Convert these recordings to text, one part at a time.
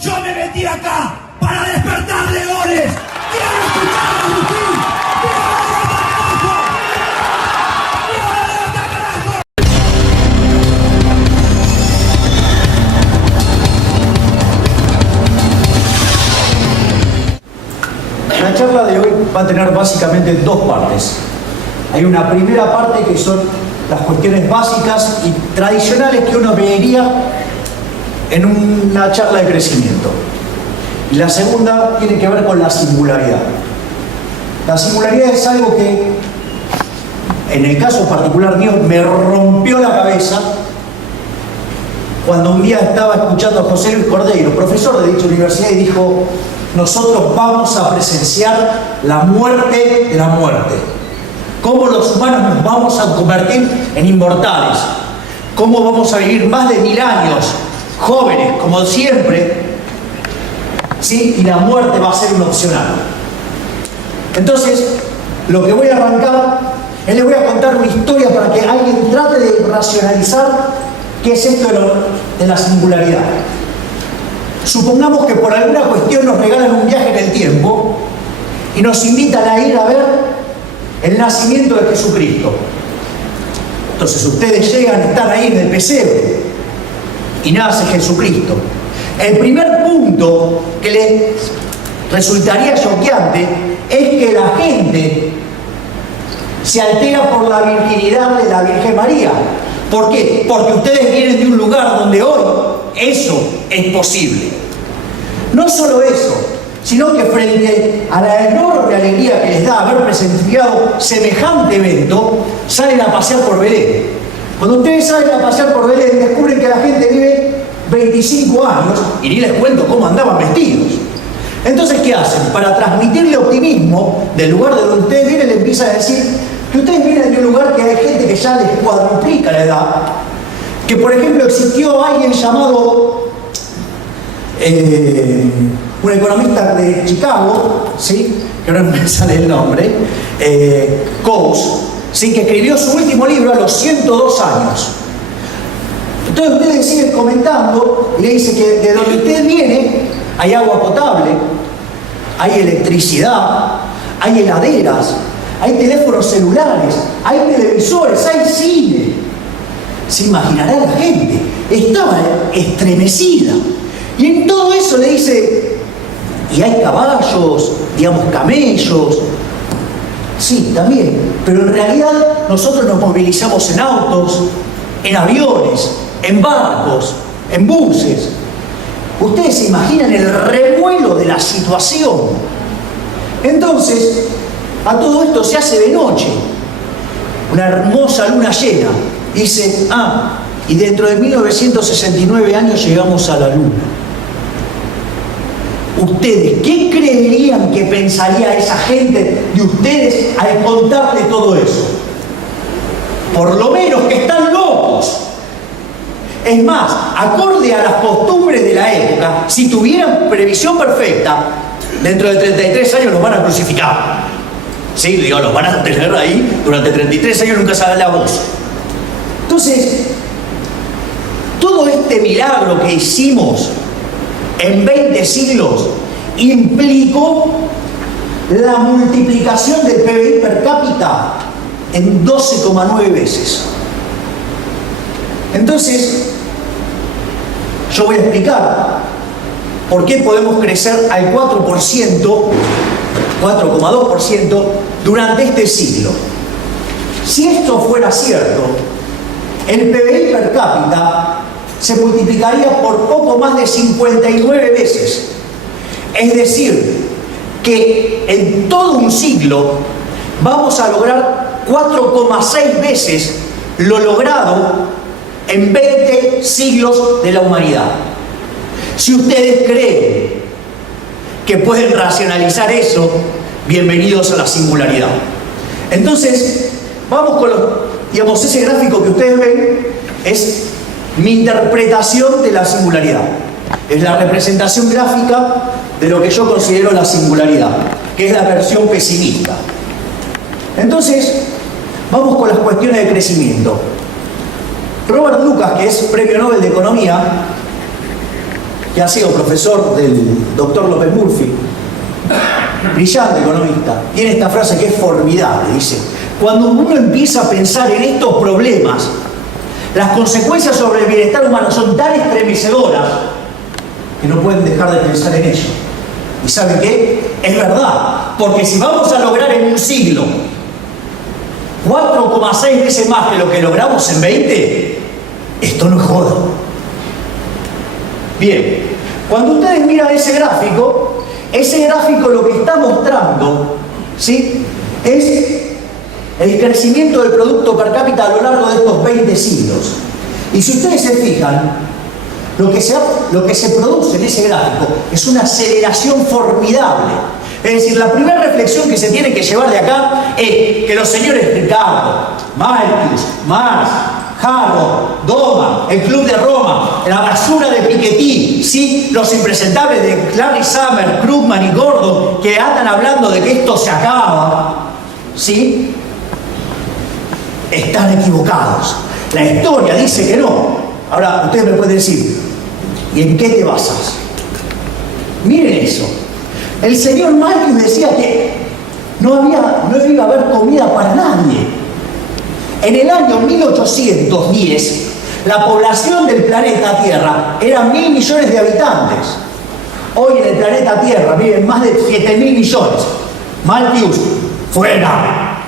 Yo me metí acá para despertar leones. ¡Quiero escuchar a Agustín! ¡Viva la libertad, carajo! ¡Viva la libertad, carajo! La charla de hoy va a tener básicamente dos partes. Hay una primera parte que son las cuestiones básicas y tradicionales que uno vería en una charla de crecimiento. Y la segunda tiene que ver con la singularidad. La singularidad es algo que, en el caso particular mío, me rompió la cabeza cuando un día estaba escuchando a José Luis Cordeiro, profesor de dicha universidad, y dijo: nosotros vamos a presenciar la muerte de la muerte. Cómo los humanos nos vamos a convertir en inmortales. Cómo vamos a vivir más de 1000 años, jóvenes, como siempre, ¿sí? Y la muerte va a ser un opcional. Entonces, lo que voy a arrancar es, les voy a contar una historia para que alguien trate de racionalizar qué es esto de la singularidad. Supongamos que por alguna cuestión nos regalan un viaje en el tiempo y nos invitan a ir a ver el nacimiento de Jesucristo. Entonces ustedes llegan, están ahí en el pesebre y nace Jesucristo. El primer punto que les resultaría choqueante es que la gente se altera por la virginidad de la Virgen María. ¿Por qué? Porque ustedes vienen de un lugar donde hoy eso es posible. No solo eso, sino que frente a la enorme alegría que les da haber presenciado semejante evento, salen a pasear por Belén. Cuando ustedes salen a pasear por Belén, descubren que la gente vive 25 años y ni les cuento cómo andaban vestidos. Entonces, ¿qué hacen? Para transmitirle optimismo del lugar de donde ustedes vienen, le empiezan a decir que ustedes vienen de un lugar que hay gente que ya les cuadruplica la edad, que por ejemplo existió alguien llamado un economista de Chicago, ¿sí? Que ahora no me sale el nombre, Coase, ¿sí? Que escribió su último libro a los 102 años. Entonces ustedes siguen comentando y le dicen que de donde usted viene hay agua potable, hay electricidad, hay heladeras, hay teléfonos celulares, hay televisores, hay cine. Se imaginará la gente, estaba estremecida. Y en todo eso le dice, y hay caballos, digamos camellos. Sí, también, pero en realidad nosotros nos movilizamos en autos, en aviones, en barcos, en buses. Ustedes se imaginan el revuelo de la situación. Entonces, a todo esto se hace de noche, una hermosa luna llena. Dice, y dentro de 1969 años llegamos a la luna. ¿Ustedes qué creerían que pensaría esa gente de ustedes al contarle todo eso? Por lo menos que están locos. Es más, acorde a las costumbres de la época, si tuvieran previsión perfecta, dentro de 33 años los van a crucificar. Sí, digo, los van a tener ahí durante 33 años, nunca saben la voz. Entonces, todo este milagro que hicimos en 20 siglos implicó la multiplicación del PBI per cápita en 12,9 veces. Entonces, yo voy a explicar por qué podemos crecer al 4,2% durante este siglo. Si esto fuera cierto, el PBI per cápita se multiplicaría por poco más de 59 veces. Es decir, que en todo un siglo vamos a lograr 4,6 veces lo logrado en 20 siglos de la humanidad. Si ustedes creen que pueden racionalizar eso, bienvenidos a la singularidad. Entonces, vamos con digamos, ese gráfico que ustedes ven es mi interpretación de la singularidad. Es la representación gráfica de lo que yo considero la singularidad, que es la versión pesimista. Entonces, vamos con las cuestiones de crecimiento. Robert Lucas, que es Premio Nobel de Economía, que ha sido profesor del doctor López Murphy, brillante economista, tiene esta frase que es formidable. Dice: cuando uno empieza a pensar en estos problemas, las consecuencias sobre el bienestar humano son tan estremecedoras que no pueden dejar de pensar en ello. ¿Y saben qué? Es verdad, porque si vamos a lograr en un siglo 4,6 veces más que lo que logramos en 20, esto no es joda. Bien, cuando ustedes miran ese gráfico lo que está mostrando, ¿sí?, es el crecimiento del Producto Per Cápita a lo largo de estos 20 siglos. Y si ustedes se fijan, lo que se produce en ese gráfico es una aceleración formidable. Es decir, la primera reflexión que se tiene que llevar de acá es que los señores Ricardo, Malthus, Marx, Harrod, Doman, el Club de Roma, la basura de Piketty, ¿sí?, los impresentables de Larry Summers, Krugman y Gordon, que andan hablando de que esto se acaba, ¿sí?, están equivocados. La historia dice que no. Ahora, ustedes me pueden decir, ¿y en qué te basas? Miren eso. El señor Malthus decía que no iba a haber comida para nadie. En el año 1810, la población del planeta Tierra era 1.000 millones de habitantes. Hoy en el planeta Tierra viven más de 7.000 millones. Malthus, fuera.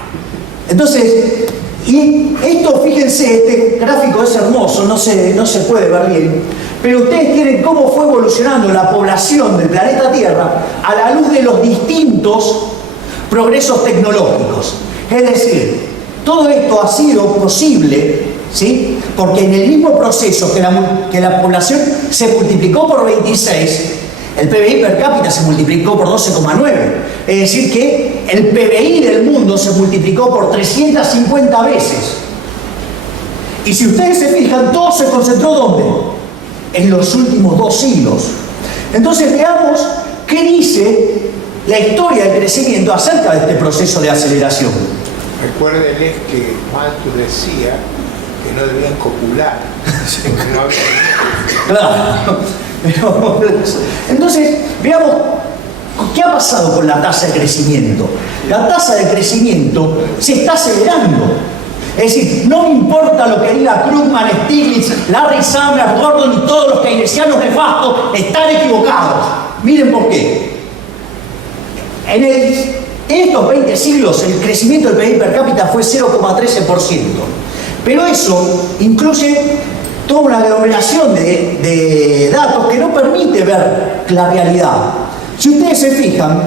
Entonces, y esto, fíjense, este gráfico es hermoso, no se puede ver bien, pero ustedes tienen cómo fue evolucionando la población del planeta Tierra a la luz de los distintos progresos tecnológicos. Es decir, todo esto ha sido posible, ¿sí?, porque en el mismo proceso que la población se multiplicó por 26, el PBI per cápita se multiplicó por 12,9. Es decir, que el PBI del mundo se multiplicó por 350 veces. Y si ustedes se fijan, todo se concentró ¿dónde? En los últimos 2 siglos. Entonces veamos qué dice la historia del crecimiento acerca de este proceso de aceleración. Recuérdenles que Malthus decía que no debían copular, porque no había... Claro. Entonces, veamos qué ha pasado con la tasa de crecimiento. La tasa de crecimiento se está acelerando. Es decir, no importa lo que diga Krugman, Stiglitz, Larry Summers, Gordon y todos los keynesianos nefastos, están equivocados. Miren por qué. En estos 20 siglos el crecimiento del PIB per cápita fue 0,13%. Pero eso incluye toda una aglomeración de datos que no permite ver la realidad. Si ustedes se fijan,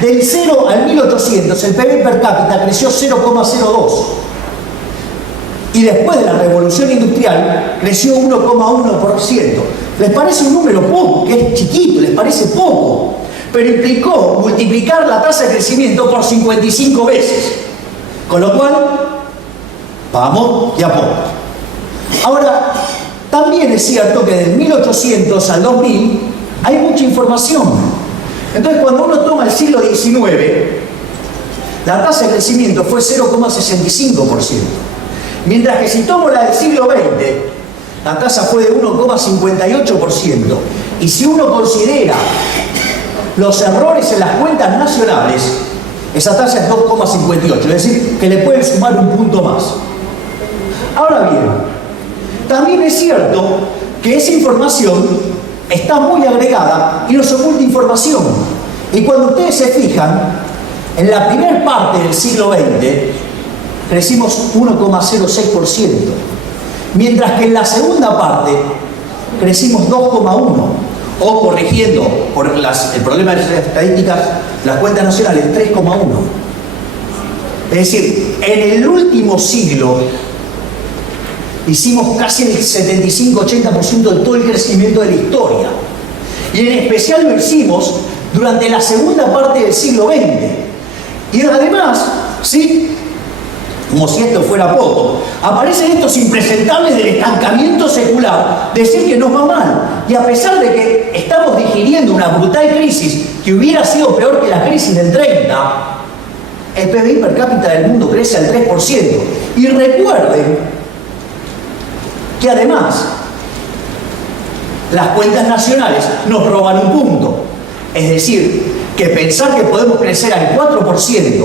del 0 al 1800 el PIB per cápita creció 0,02 y después de la revolución industrial creció 1,1%. ¿Les parece un número poco? Que es chiquito, les parece poco, pero implicó multiplicar la tasa de crecimiento por 55 veces, con lo cual vamos de a poco. Ahora, también es cierto que del 1800 al 2000 hay mucha información. Entonces, cuando uno toma el siglo XIX, la tasa de crecimiento fue 0,65%. Mientras que si tomo la del siglo XX, la tasa fue de 1,58%. Y si uno considera los errores en las cuentas nacionales, esa tasa es 2,58. Es decir, que le pueden sumar un punto más. Ahora bien, también es cierto que esa información está muy agregada y nos oculta información. Y cuando ustedes se fijan, en la primera parte del siglo XX crecimos 1,06%, mientras que en la segunda parte crecimos 2,1%, o corrigiendo por el problema de las estadísticas, las cuentas nacionales, 3,1%. Es decir, en el último siglo hicimos casi el 75-80% de todo el crecimiento de la historia. Y en especial lo hicimos durante la segunda parte del siglo XX. Y además, ¿sí?, como si esto fuera poco, aparecen estos impresentables del estancamiento secular, decir que nos va mal. Y a pesar de que estamos digiriendo una brutal crisis que hubiera sido peor que la crisis del 30, el PBI per cápita del mundo crece al 3%. Y recuerden que además las cuentas nacionales nos roban un punto. Es decir, que pensar que podemos crecer al 4%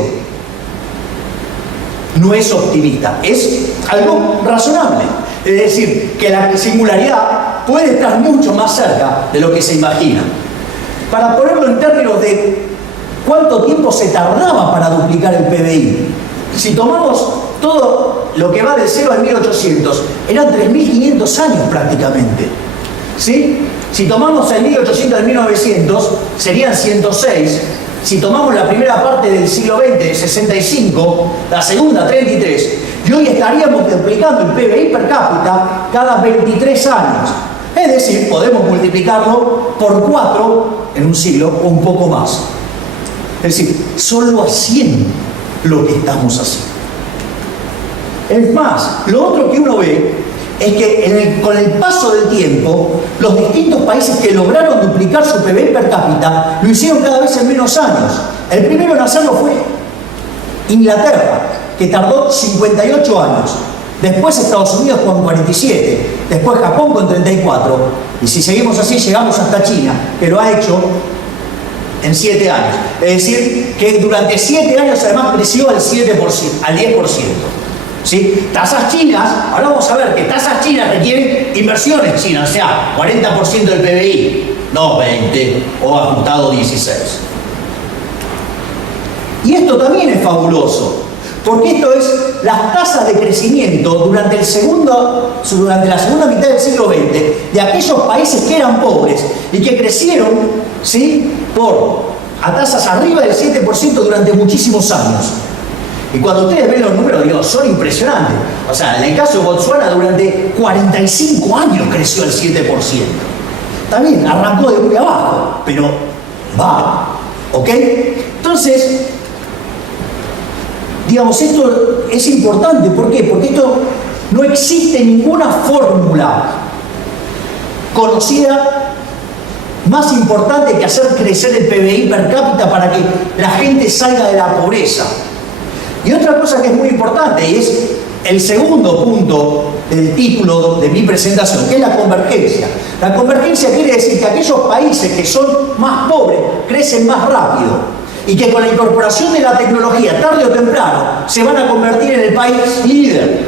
no es optimista, es algo razonable. Es decir, que la singularidad puede estar mucho más cerca de lo que se imagina. Para ponerlo en términos de cuánto tiempo se tardaba para duplicar el PBI, si tomamos todo lo que va del 0 al 1800, eran 3.500 años prácticamente. ¿Sí? Si tomamos el 1800 al 1900, serían 106. Si tomamos la primera parte del siglo XX, 65, la segunda, 33, y hoy estaríamos duplicando el PBI per cápita cada 23 años. Es decir, podemos multiplicarlo por 4 en un siglo o un poco más. Es decir, solo haciendo lo que estamos haciendo. Es más, lo otro que uno ve es que con el paso del tiempo, los distintos países que lograron duplicar su PBI per cápita lo hicieron cada vez en menos años. El primero en hacerlo fue Inglaterra, que tardó 58 años. Después Estados Unidos con 47, después Japón con 34, y si seguimos así llegamos hasta China, que lo ha hecho en 7 años. Es decir, que durante 7 años además creció al 7%, al 10%. ¿Sí? Tasas chinas, ahora vamos a ver que tasas chinas requieren inversiones chinas, o sea, 40% del PBI, no 20, o ajustado 16. Y esto también es fabuloso, porque esto es las tasas de crecimiento durante la segunda mitad del siglo XX de aquellos países que eran pobres y que crecieron, ¿sí?, a tasas arriba del 7% durante muchísimos años. Y cuando ustedes ven los números, digo, son impresionantes. O sea, en el caso de Botsuana, durante 45 años creció el 7%. También arrancó de muy abajo, pero va, ¿ok? Entonces, digamos, esto es importante. ¿Por qué? Porque esto no existe ninguna fórmula conocida más importante que hacer crecer el PBI per cápita para que la gente salga de la pobreza. Y otra cosa que es muy importante, y es el segundo punto del título de mi presentación, que es la convergencia. La convergencia quiere decir que aquellos países que son más pobres crecen más rápido y que con la incorporación de la tecnología, tarde o temprano, se van a convertir en el país líder.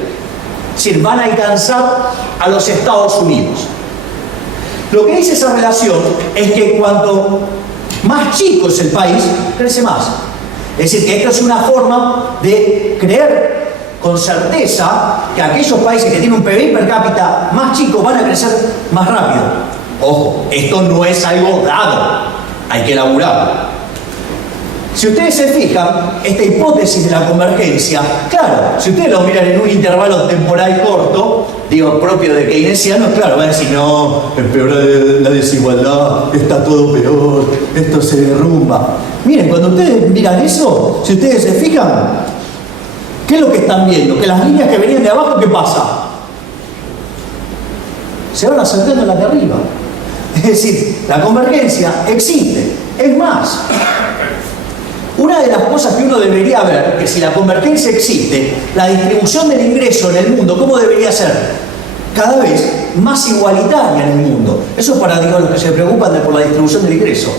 Es decir, van a alcanzar a los Estados Unidos. Lo que dice esa relación es que cuanto más chico es el país, crece más. Es decir, que esto es una forma de creer con certeza que aquellos países que tienen un PBI per cápita más chico van a crecer más rápido. Ojo, esto no es algo dado, hay que elaborarlo. Si ustedes se fijan, esta hipótesis de la convergencia, claro, si ustedes lo miran en un intervalo temporal corto, digo, propio de keynesianos, claro, van a decir, no, empeora la desigualdad, está todo peor, esto se derrumba. Miren, cuando ustedes miran eso, si ustedes se fijan, ¿qué es lo que están viendo? Que las líneas que venían de abajo, ¿qué pasa? Se van acercando a las de arriba. Es decir, la convergencia existe. Es más, una de las cosas que uno debería ver, que si la convergencia existe, la distribución del ingreso en el mundo, ¿cómo debería ser? Cada vez más igualitaria en el mundo. Eso es para, digo, los que se preocupan por la distribución del ingreso.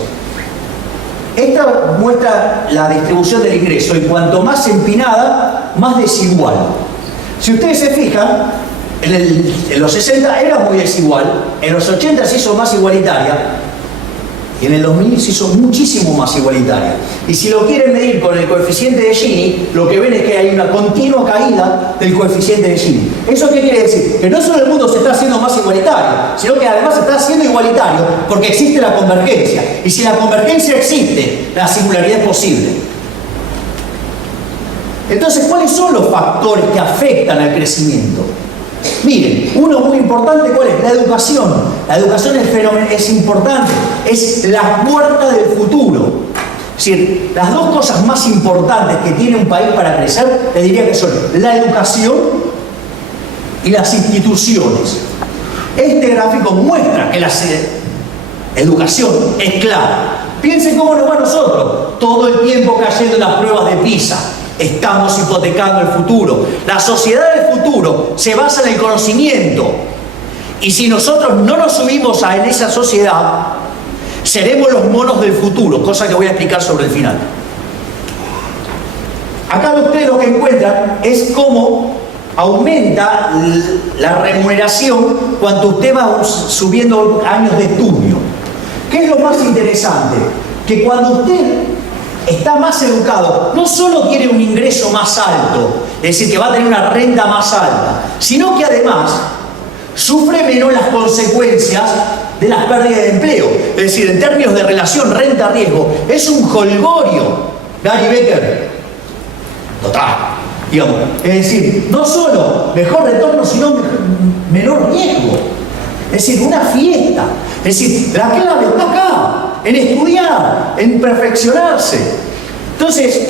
Esta muestra la distribución del ingreso y cuanto más empinada, más desigual. Si ustedes se fijan, en los 60 era muy desigual, en los 80 se hizo más igualitaria, y en el 2000 se hizo muchísimo más igualitaria. Y si lo quieren medir con el coeficiente de Gini, lo que ven es que hay una continua caída del coeficiente de Gini. ¿Eso qué quiere decir? Que no solo el mundo se está haciendo más igualitario, sino que además se está haciendo igualitario porque existe la convergencia. Y si la convergencia existe, la singularidad es posible. Entonces, ¿cuáles son los factores que afectan al crecimiento? Miren, uno muy importante, ¿cuál es? La educación. La educación es importante, es la puerta del futuro. Es decir, las dos cosas más importantes que tiene un país para crecer, le diría que son la educación y las instituciones. Este gráfico muestra que la educación es clave. Piensen cómo nos va a nosotros, todo el tiempo cayendo en las pruebas de PISA. Estamos hipotecando el futuro. La sociedad del futuro se basa en el conocimiento. Y si nosotros no nos subimos en esa sociedad, seremos los monos del futuro, cosa que voy a explicar sobre el final. Acá ustedes lo que encuentran es cómo aumenta la remuneración cuando usted va subiendo años de estudio. ¿Qué es lo más interesante? Que cuando usted está más educado, no solo tiene un ingreso más alto, es decir, que va a tener una renta más alta, sino que además sufre menos las consecuencias de las pérdidas de empleo. Es decir, en términos de relación renta-riesgo, es un jolgorio. Gary Becker, total, digamos. Es decir, no solo mejor retorno, sino menor riesgo. Es decir, una fiesta. Es decir, la clave está acá, en estudiar, en perfeccionarse. Entonces,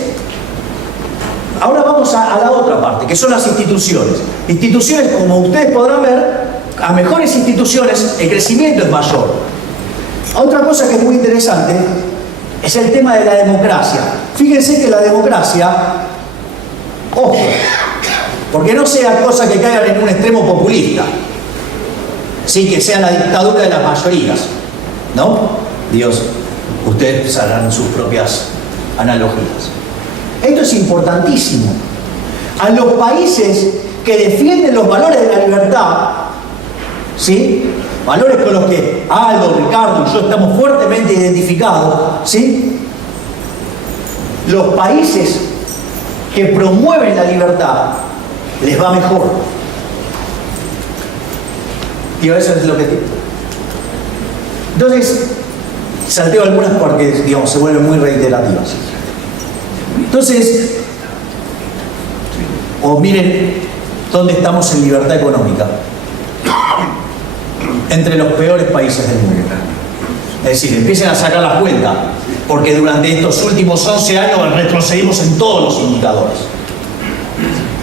ahora vamos a la otra parte, que son las instituciones. Instituciones, como ustedes podrán ver, a mejores instituciones el crecimiento es mayor. Otra cosa que es muy interesante es el tema de la democracia. Fíjense que la democracia, ojo, porque no sea cosa que caigan en un extremo populista, sí, que sea la dictadura de las mayorías, ¿no? Dios, ustedes harán sus propias analogías. Esto es importantísimo. A los países que defienden los valores de la libertad, ¿sí? Valores con los que Aldo, Ricardo y yo estamos fuertemente identificados, ¿sí? Los países que promueven la libertad les va mejor. Y eso es lo que... Entonces, salteo algunas porque, digamos, se vuelven muy reiterativas. Entonces, miren dónde estamos en libertad económica. Entre los peores países del mundo. Es decir, empiecen a sacar las cuentas, porque durante estos últimos 11 años retrocedimos en todos los indicadores.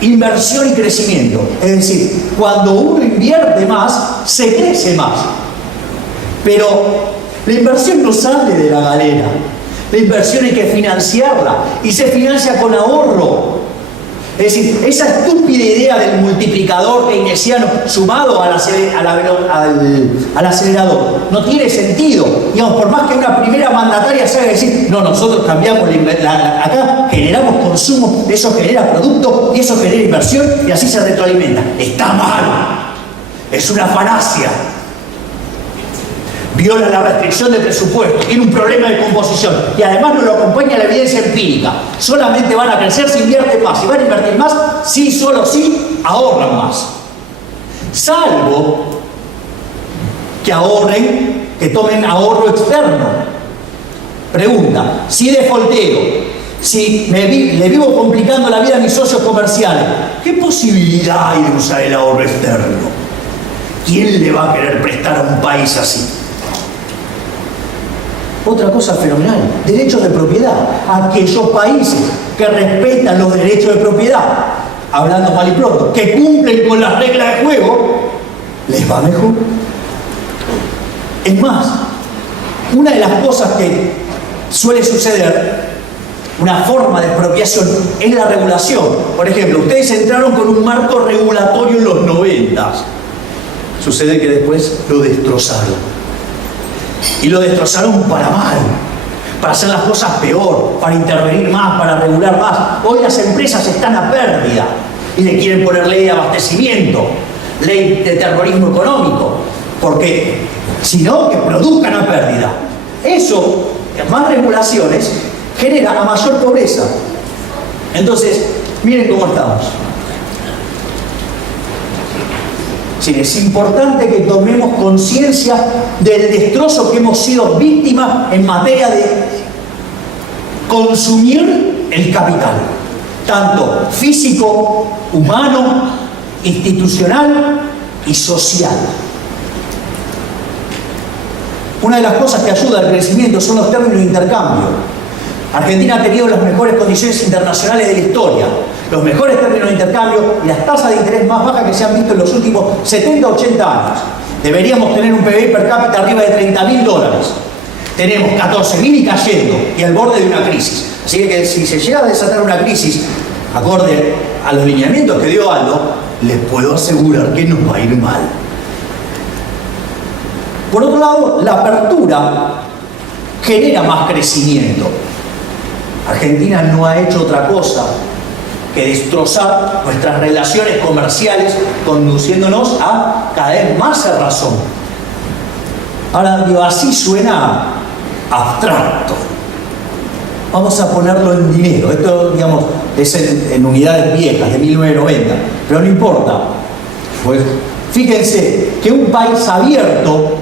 Inversión y crecimiento. Es decir, cuando uno invierte más, se crece más. Pero la inversión no sale de la galera. La inversión hay que financiarla, y se financia con ahorro. Es decir, esa estúpida idea del multiplicador keynesiano sumado al acelerador no tiene sentido. Digamos, por más que una primera mandataria se haga decir, no, nosotros cambiamos acá generamos consumo, eso genera producto y eso genera inversión y así se retroalimenta. Está mal. Es una falacia. Viola la restricción de presupuesto, tiene un problema de composición y además no lo acompaña la evidencia empírica. Solamente van a crecer si invierten más. Si van a invertir más, sí, solo sí, ahorran más. Salvo que ahorren, que tomen ahorro externo. Pregunta, si defolteo, si le vivo complicando la vida a mis socios comerciales, ¿qué posibilidad hay de usar el ahorro externo? ¿Quién le va a querer prestar a un país así? Otra cosa fenomenal, derechos de propiedad. Aquellos países que respetan los derechos de propiedad, hablando mal y pronto, que cumplen con las reglas de juego, les va mejor. Es más, una de las cosas que suele suceder, una forma de expropiación, es la regulación. Por ejemplo, ustedes entraron con un marco regulatorio en los 90. Sucede que después lo destrozaron. Y lo destrozaron para mal, para hacer las cosas peor, para intervenir más, para regular más. Hoy las empresas están a pérdida y le quieren poner ley de abastecimiento, ley de terrorismo económico, porque si no, que produzcan a pérdida. Eso, más regulaciones, genera a mayor pobreza. Entonces, miren cómo estamos. Sí, es importante que tomemos conciencia del destrozo que hemos sido víctimas en materia de consumir el capital, tanto físico, humano, institucional y social. Una de las cosas que ayuda al crecimiento son los términos de intercambio. Argentina ha tenido las mejores condiciones internacionales de la historia, los mejores términos de intercambio y las tasas de interés más bajas que se han visto en los últimos 70 o 80 años. Deberíamos tener un PBI per cápita arriba de $30.000. Tenemos 14.000 y cayendo y al borde de una crisis. Así que si se llega a desatar una crisis acorde a los lineamientos que dio Aldo, les puedo asegurar que nos va a ir mal. Por otro lado, la apertura genera más crecimiento. Argentina no ha hecho otra cosa que destrozar nuestras relaciones comerciales, conduciéndonos a cada vez más cerrazón. Ahora, digo, así suena abstracto. Vamos a ponerlo en dinero. Esto, digamos, es en unidades viejas, de 1990, pero no importa. Pues fíjense que un país abierto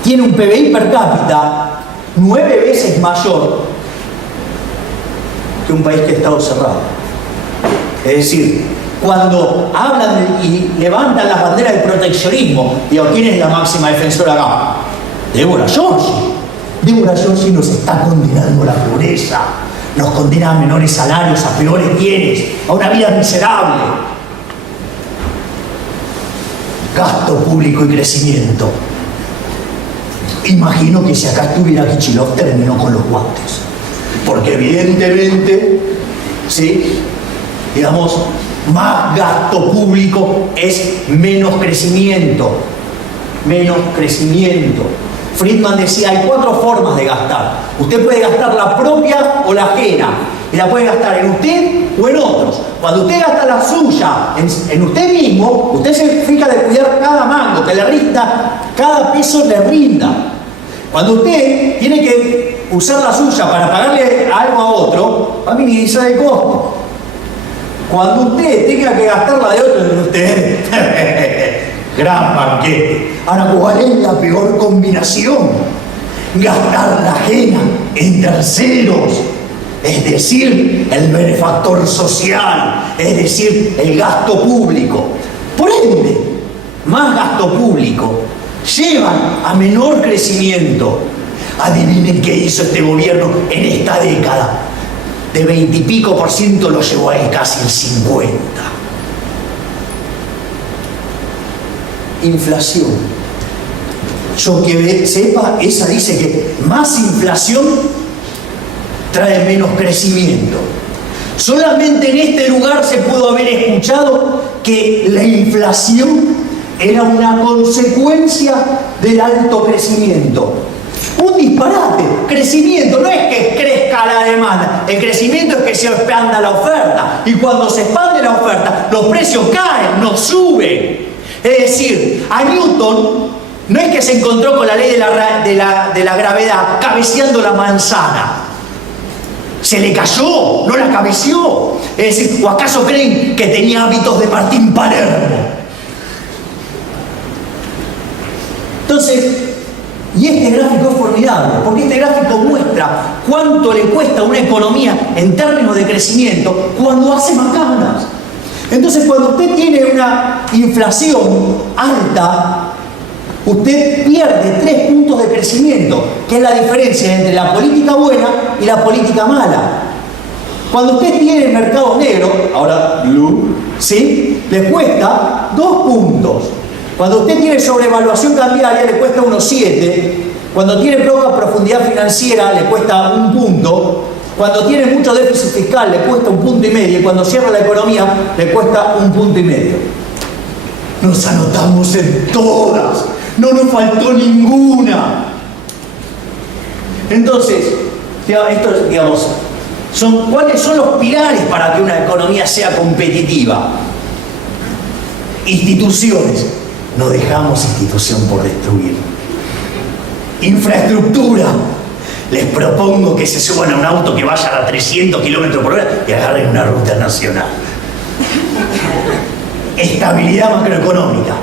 tiene un PBI per cápita 9 veces mayor que un país que ha estado cerrado. Es decir, cuando hablan y levantan las banderas del proteccionismo, digo, ¿quién es la máxima defensora acá? Débora Giorgi. Débora Giorgi nos está condenando a la pobreza, nos condena a menores salarios, a peores bienes, a una vida miserable. Gasto público y crecimiento. Imagino que si acá estuviera Kicillof terminó con los guantes. Porque evidentemente, ¿sí? Digamos, más gasto público es menos crecimiento. Menos crecimiento. Friedman decía, hay 4 formas de gastar. Usted puede gastar la propia o la ajena. Y la puede gastar en usted o en otros. Cuando usted gasta la suya en usted mismo, usted se fija de cuidar cada mango, que le rinda, cada peso le rinda. Cuando usted tiene que usar la suya para pagarle algo a otro, va a minimizar el costo. Cuando usted tenga que gastar la de otro, usted, gran banquete. Ahora, ¿cuál es la peor combinación? Gastar la ajena en terceros. Es decir, el benefactor social, es decir, el gasto público. Por ende, más gasto público llevan a menor crecimiento. Adivinen qué hizo este gobierno en esta década. De 20 y pico % lo llevó a casi el 50%. Inflación. Yo que sepa, esa dice que más inflación trae menos crecimiento. Solamente en este lugar se pudo haber escuchado que la inflación era una consecuencia del alto crecimiento. Un disparate. Crecimiento no es que crezca la demanda, el crecimiento es que se expanda la oferta, y cuando se expande la oferta los precios caen, no suben. Es decir, a Newton no es que se encontró con la ley de la gravedad cabeceando la manzana. Se le cayó, no la cabeceó. Es decir, ¿o acaso creen que tenía hábitos de Martín Palermo? Entonces, y este gráfico es formidable, porque este gráfico muestra cuánto le cuesta a una economía en términos de crecimiento cuando hace macanas. Entonces, cuando usted tiene una inflación alta, usted pierde 3 puntos de crecimiento, que es la diferencia entre la política buena y la política mala. Cuando usted tiene mercado negro, ahora blue, ¿sí?, le cuesta 2 puntos. Cuando usted tiene sobrevaluación cambiaria, le cuesta unos 7. Cuando tiene poca profundidad financiera, le cuesta 1 punto. Cuando tiene mucho déficit fiscal, le cuesta 1,5 puntos. Y cuando cierra la economía, le cuesta 1,5 puntos. Nos anotamos en todas. No nos faltó ninguna. Entonces, esto, digamos, ¿cuáles son los pilares para que una economía sea competitiva? Instituciones. No dejamos institución por destruir. Infraestructura. Les propongo que se suban a un auto que vaya a 300 kilómetros por hora y agarren una ruta nacional. Estabilidad macroeconómica.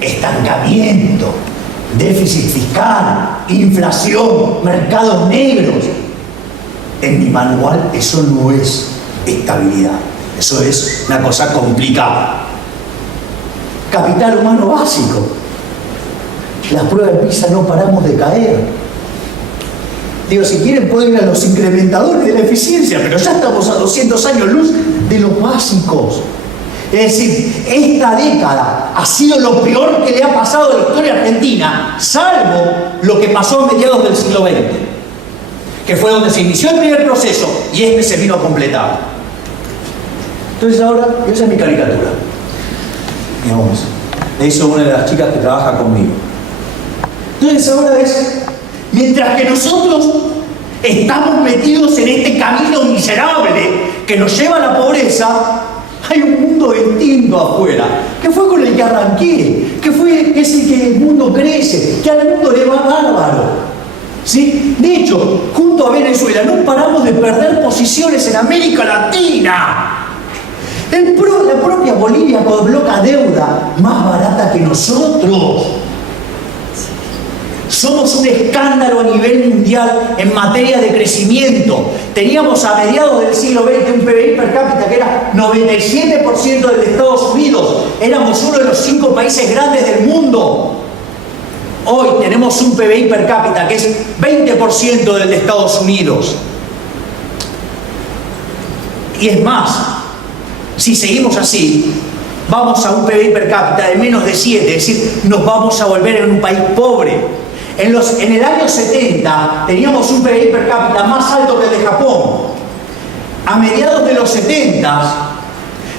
Estancamiento. Déficit fiscal. Inflación. Mercados negros. En mi manual eso no es estabilidad. Eso es una cosa complicada. Capital humano básico. Las pruebas de PISA no paramos de caer. Digo, si quieren pueden ir a los incrementadores de la eficiencia, pero ya estamos a 200 años luz de los básicos. Es decir, esta década ha sido lo peor que le ha pasado a la historia argentina, salvo lo que pasó a mediados del siglo XX, que fue donde se inició el primer proceso y este se vino a completar. Entonces ahora, esa es mi caricatura. Digamos, le hizo una de las chicas que trabaja conmigo. Entonces ahora es, mientras que nosotros estamos metidos en este camino miserable que nos lleva a la pobreza, hay un mundo distinto afuera, que fue con el que arranqué, es el que el mundo crece, que al mundo le va bárbaro. ¿Sí? De hecho, junto a Venezuela no paramos de perder posiciones en América Latina. La propia Bolivia coloca deuda más barata que nosotros. Somos un escándalo a nivel mundial en materia de crecimiento. Teníamos a mediados del siglo XX un PBI per cápita que era 97% del de Estados Unidos. Éramos uno de los 5 países grandes del mundo. Hoy tenemos un PBI per cápita que es 20% del de Estados Unidos. Y es más, si seguimos así, vamos a un PBI per cápita de menos de 7, es decir, nos vamos a volver en un país pobre. En el año 70 teníamos un PBI per cápita más alto que el de Japón. A mediados de los 70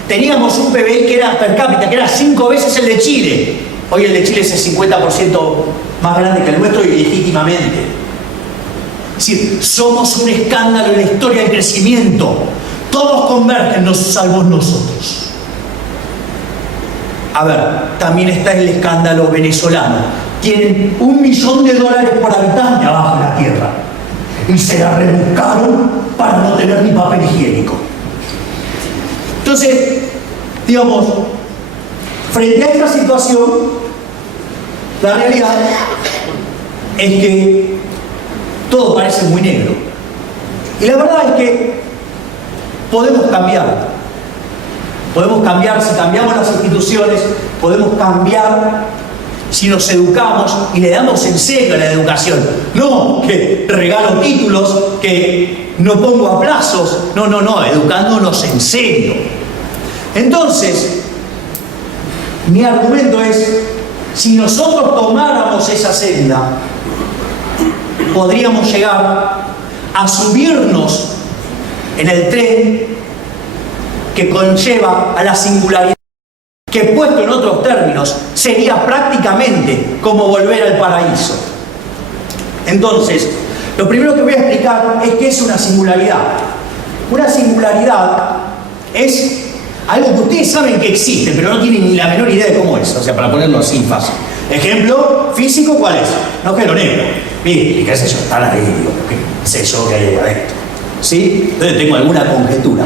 teníamos un PBI que era per cápita, que era 5 veces el de Chile. Hoy el de Chile es el 50% más grande que el nuestro y legítimamente. Es decir, somos un escándalo en la historia del crecimiento. Todos convergen, salvo nosotros. A ver, también está el escándalo venezolano. Tienen $1 millón por habitante abajo en la tierra. Y se la rebuscaron para no tener ni papel higiénico. Entonces, digamos, frente a esta situación, la realidad es que todo parece muy negro. Y la verdad es que podemos cambiar. Podemos cambiar si cambiamos las instituciones, podemos cambiar si nos educamos y le damos en serio a la educación. No que regalo títulos, que no pongo aplazos. No, educándonos en serio. Entonces, mi argumento es, si nosotros tomáramos esa senda, podríamos llegar a subirnos en el tren que conlleva a la singularidad, que puesto en otros términos sería prácticamente como volver al paraíso. Entonces, lo primero que voy a explicar es qué es una singularidad. Una singularidad es algo que ustedes saben que existe, pero no tienen ni la menor idea de cómo es. O sea, para ponerlo así fácil. Ejemplo físico, ¿cuál es? Un agujero negro. ¿Y qué es eso? Está ahí, digo, ¿qué es eso que hay ahí adentro? ¿Sí? Entonces tengo alguna conjetura.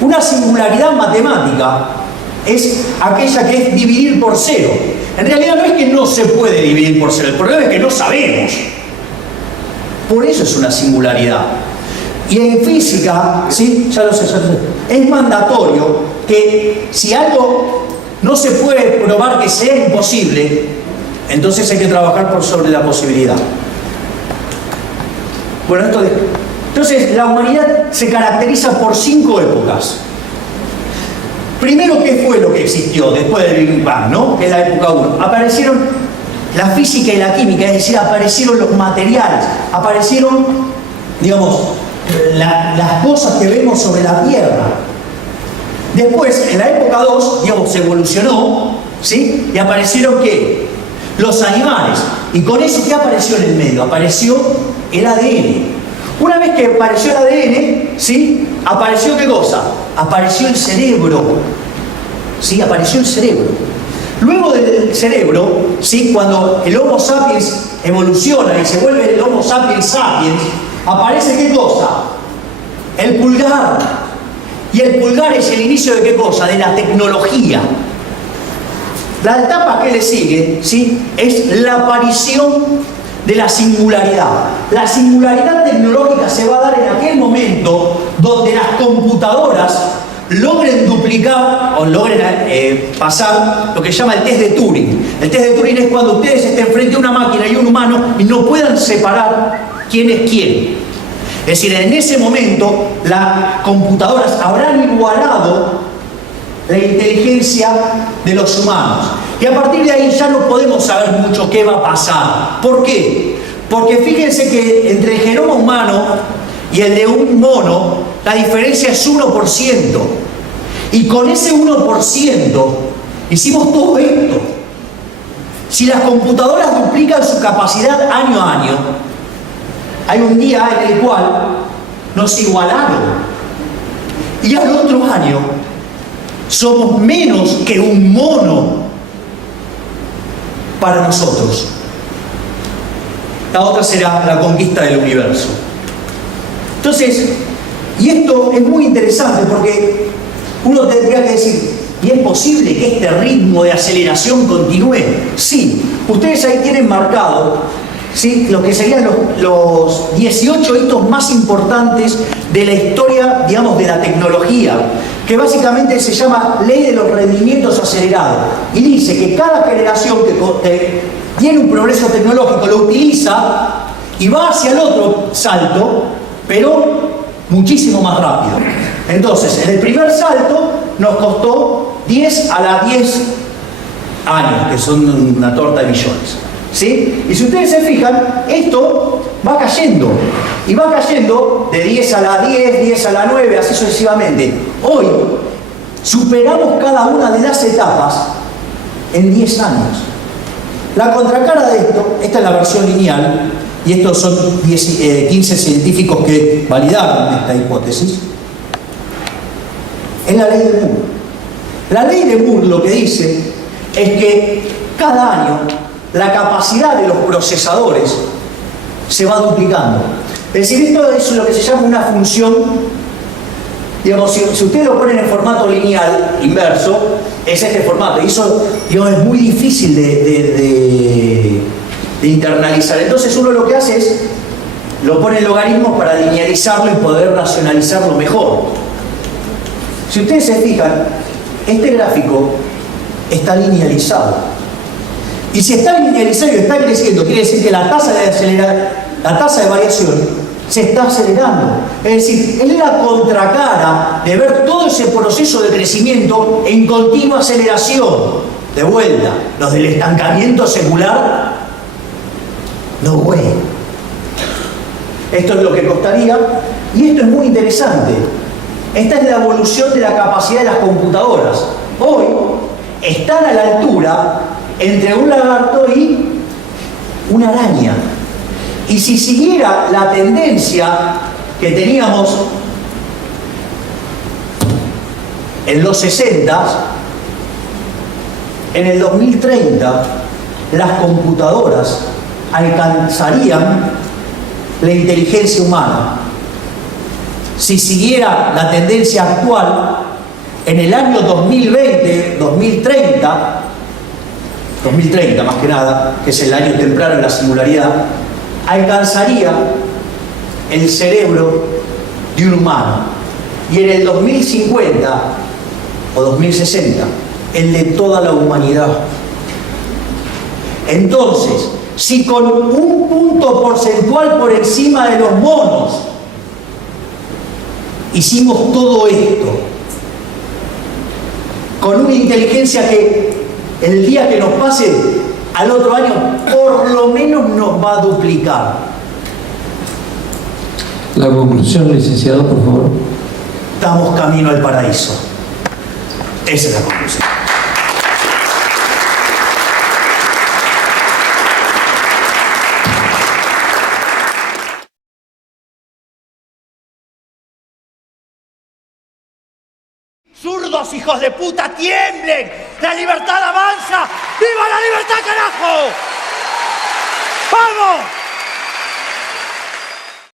Una singularidad matemática es aquella que es dividir por cero. En realidad no es que no se puede dividir por cero, el problema es que no sabemos. Por eso es una singularidad. Y en física, ¿sí? Ya lo sé, es mandatorio que si algo no se puede probar que sea imposible, entonces hay que trabajar por sobre la posibilidad. Bueno, entonces la humanidad se caracteriza por 5 épocas. Primero, ¿qué fue lo que existió después del Big Bang, ¿no? Que es la época 1. Aparecieron la física y la química, es decir, aparecieron los materiales, aparecieron, digamos, las cosas que vemos sobre la Tierra. Después, en la época 2, digamos, se evolucionó, ¿sí? Y aparecieron, ¿qué? Los animales. Y con eso, ¿qué apareció en el medio? Apareció el ADN. Una vez que apareció el ADN, ¿sí? ¿Apareció qué cosa? Apareció el cerebro. ¿Sí? Apareció el cerebro. Luego del cerebro, ¿sí? Cuando el Homo sapiens evoluciona y se vuelve el Homo sapiens sapiens, aparece ¿qué cosa? El pulgar. Y el pulgar es el inicio de ¿qué cosa? De la tecnología. La etapa que le sigue, ¿sí? Es la aparición de la singularidad. La singularidad tecnológica se va a dar en aquel momento donde las computadoras logren duplicar o logren pasar lo que se llama el test de Turing. El test de Turing es cuando ustedes estén frente a una máquina y un humano y no puedan separar quién es quién. Es decir, en ese momento las computadoras habrán igualado la inteligencia de los humanos. Y a partir de ahí ya no podemos saber mucho qué va a pasar. ¿Por qué? Porque fíjense que entre el genoma humano y el de un mono, la diferencia es 1%. Y con ese 1% hicimos todo esto. Si las computadoras duplican su capacidad año a año, hay un día en el cual nos igualaron. Y al otro año somos menos que un mono para nosotros. La otra será la conquista del universo. Entonces, y esto es muy interesante porque uno tendría que decir, ¿y es posible que este ritmo de aceleración continúe? Sí. Ustedes ahí tienen marcado, ¿sí?, lo que serían los 18 hitos más importantes de la historia, digamos, de la tecnología, que básicamente se llama Ley de los Rendimientos Acelerados. Y dice que cada generación que tiene un progreso tecnológico lo utiliza y va hacia el otro salto, pero muchísimo más rápido. Entonces, en el primer salto nos costó 10 a la 10 años, que son una torta de millones. ¿Sí? Y si ustedes se fijan, esto va cayendo. Y va cayendo de 10 a la 10, 10 a la 9, así sucesivamente. Hoy superamos cada una de las etapas en 10 años. La contracara de esto, esta es la versión lineal, y estos son 15 científicos que validaron esta hipótesis, es la ley de Moore. La ley de Moore lo que dice es que cada año la capacidad de los procesadores se va duplicando. Es decir, esto es lo que se llama una función, digamos, si ustedes lo ponen en formato lineal, inverso, es este formato, y eso, digamos, es muy difícil de internalizar. Entonces uno lo que hace es, lo pone en logaritmos para linealizarlo y poder racionalizarlo mejor. Si ustedes se fijan, este gráfico está linealizado. Y si está linealizado y está creciendo, quiere decir que la tasa de variación se está acelerando. Es decir, es la contracara de ver todo ese proceso de crecimiento en continua aceleración. De vuelta, los del estancamiento secular, no way. Esto es lo que costaría, y esto es muy interesante. Esta es la evolución de la capacidad de las computadoras. Hoy están a la altura entre un lagarto y una araña. Y si siguiera la tendencia que teníamos en los 60, en el 2030 las computadoras alcanzarían la inteligencia humana. Si siguiera la tendencia actual, en el año 2020, 2030 más que nada, que es el año temprano de la singularidad, alcanzaría el cerebro de un humano. Y en el 2050 o 2060, el de toda la humanidad. Entonces, si con un punto porcentual por encima de los monos hicimos todo esto, con una inteligencia que el día que nos pase al otro año por lo menos nos va a duplicar. La conclusión, licenciado, por favor. Estamos camino al paraíso. Esa es la conclusión. ¡Zurdos, hijos de puta, tiemblen! ¡La libertad avanza! ¡Viva la libertad, carajo! ¡Vamos!